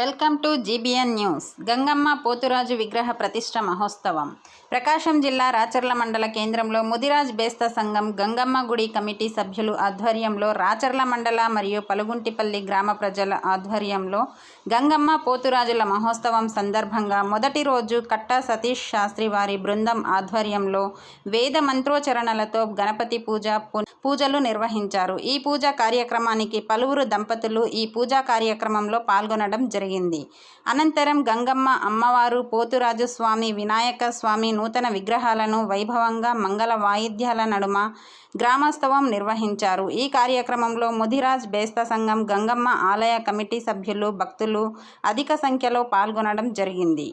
Welcome to GBN news. Gangamma Poturaju విగ్రహ ప్రతిష్ఠ మహోత్సవం. ప్రకాశం జిల్లా రాచర్ల మండల కేంద్రంలో ముదిరాజ్ బేస్త సంఘం గంగమ్మ గుడి కమిటీ సభ్యులు ఆధ్వర్యంలో రాచర్ల మండల మరియు పలుగుంటిపల్లి గ్రామ ప్రజల ఆధ్వర్యంలో గంగమ్మ పోతురాజుల మహోత్సవం సందర్భంగా మొదటి రోజు కట్టా సతీష్ శాస్త్రి వారి బృందం ఆధ్వర్యంలో వేద మంత్రోచ్చరణలతో గణపతి పూజలు నిర్వహించారు. ఈ పూజా కార్యక్రమానికి పలువురు దంపతులు ఈ పూజా కార్యక్రమంలో పాల్గొనడం జరిగింది. అనంతరం గంగమ్మ అమ్మవారు, పోతురాజు స్వామి, వినాయక స్వామి నూతన విగ్రహాలను వైభవంగా మంగళ వాయిద్యాల నడుమ గ్రామోత్సవం నిర్వహించారు. ఈ కార్యక్రమంలో ముదిరాజ్ బేస్త సంఘం గంగమ్మ ఆలయ కమిటీ సభ్యులు, భక్తులు అధిక సంఖ్యలో పాల్గొనడం జరిగింది.